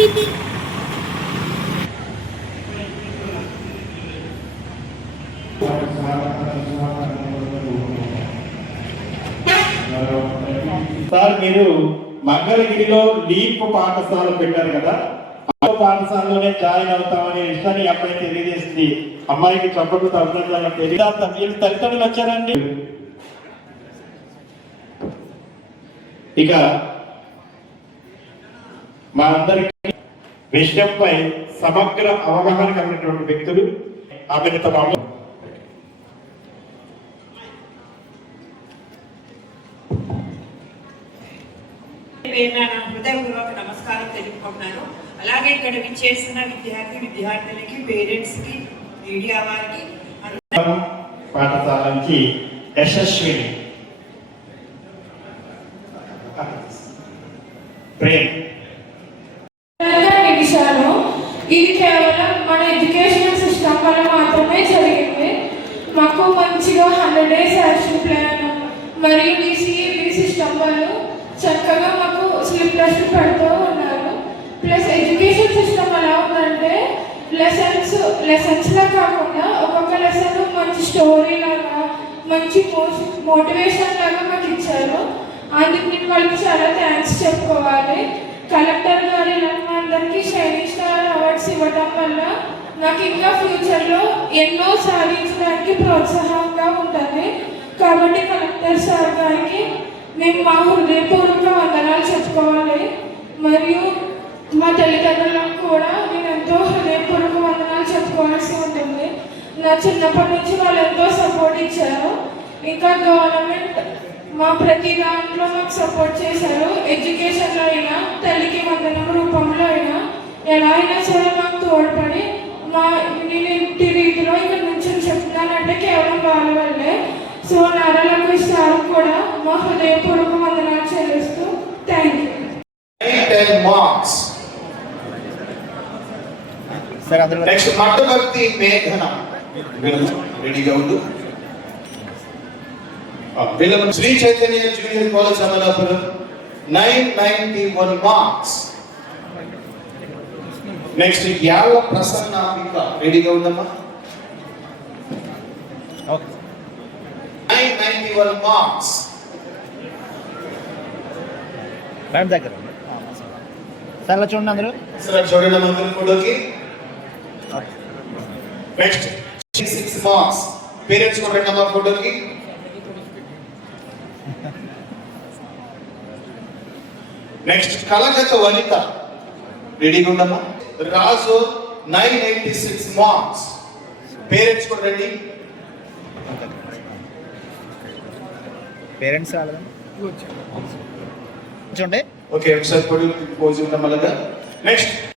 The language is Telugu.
సార్ మీరు మంగళగిరిలో లీప్ పాఠశాల పెట్టారు కదా, పాఠశాలలోనే జాయిన్ అవుతామనే విషయాన్ని అమ్మాయి తెలియజేసింది. అమ్మాయికి చప్పట్లు అభినందనలు తెలియదు. మీరు తల్లిదండ్రులు వచ్చారండి. ఇక మా అందరికీ విషయంపై సమగ్ర అవగాహన కలిగినటువంటి వ్యక్తులు ఆమెను తమ హృదయపూర్వక నమస్కారం తెలుపుకుంటున్నాను. అలాగే ఇక్కడ విచ్చేసిన విద్యార్థులకి, పేరెంట్స్ కి, మీడియా వారికి, పాఠశాల నుంచి యశస్విని ఇది కేవలం మన ఎడ్యుకేషన్ సిస్టమ్ వల్ల మాత్రమే జరిగింది. మాకు మంచిగా 100 days యాక్షన్ ప్లాన్ మరియు DCE సిస్టమ్ వాళ్ళు చక్కగా మాకు స్లిప్ టెస్ట్ పెడుతూ ఉన్నారు. ప్లస్ ఎడ్యుకేషన్ సిస్టమ్ ఎలా ఉందంటే లెసన్స్లా కాకుండా ఒక్కొక్క లెసన్ మంచి స్టోరీ లాగా, మంచి మోటివేషన్ లాగా మాకు ఇచ్చారు. అందుకు నేను వాళ్ళకి చాలా థ్యాంక్స్ చెప్పుకోవాలి. కలెక్టర్ గారు అందరికీ షైనింగ్ స్టార్ అవార్డ్స్ ఇవ్వడం వల్ల నాకు ఇంకా ఫ్యూచర్లో ఎన్నో సాధించడానికి ప్రోత్సాహంగా ఉంటుంది. కాబట్టి కలెక్టర్ సార్ గారికి మేము మా హృదయపూర్వక వందనాలు చెప్పుకోవాలి. మరియు మా తల్లిదండ్రులకు కూడా నేను ఎంతో హృదయపూర్వక వందనాలు చెప్పుకోవాల్సి ఉంటుంది. నా చిన్నప్పటి నుంచి వాళ్ళు ఎంతో సపోర్ట్ ఇచ్చారు. ఇంకా గవర్నమెంట్ మా ప్రతి దాంట్లో మాకు సపోర్ట్ చేశారు. ఎడ్యుకేషన్లో అయినా, తల్లికి వందనం రూపంలో అయినా, ఎలా అయినా సరే మాకు తోడ్పడి నేను ఇంటి రీతిలో ఇక్కడ నుంచి చెప్తున్నానంటే కేవలం వాళ్ళ వల్లే. సో నారాలకు సార్ కూడా మా హృదయపూర్వక వందనాలు చెల్లిస్తూ thank you. 10 marks. Next Mattavarthi మేఘన రెడీగా ఉండు. Sri Chaitanya junior college Amalapuram 991 marks. Next Yalla Prasanna రెడీగా ఉందమ్మా. 991 marks. దగ్గర సార్ చూడండి అందరూ, సార్ చూడండి అందరూ ఫోటోకి. Next 6 marks. పేరెంట్స్ చూడండి అమ్మా ఫోటోకి. నెక్స్ట్ కలకత్తా వనిత రెడీగా ఉండమ్మా. రాజు 986 marks. పేరెంట్స్ కూడా రెడీ. పేరెంట్స్ రాలేదా చూడండి. ఓకే ఒకసారి పోజ్ ఉండమ్మా. నెక్స్ట్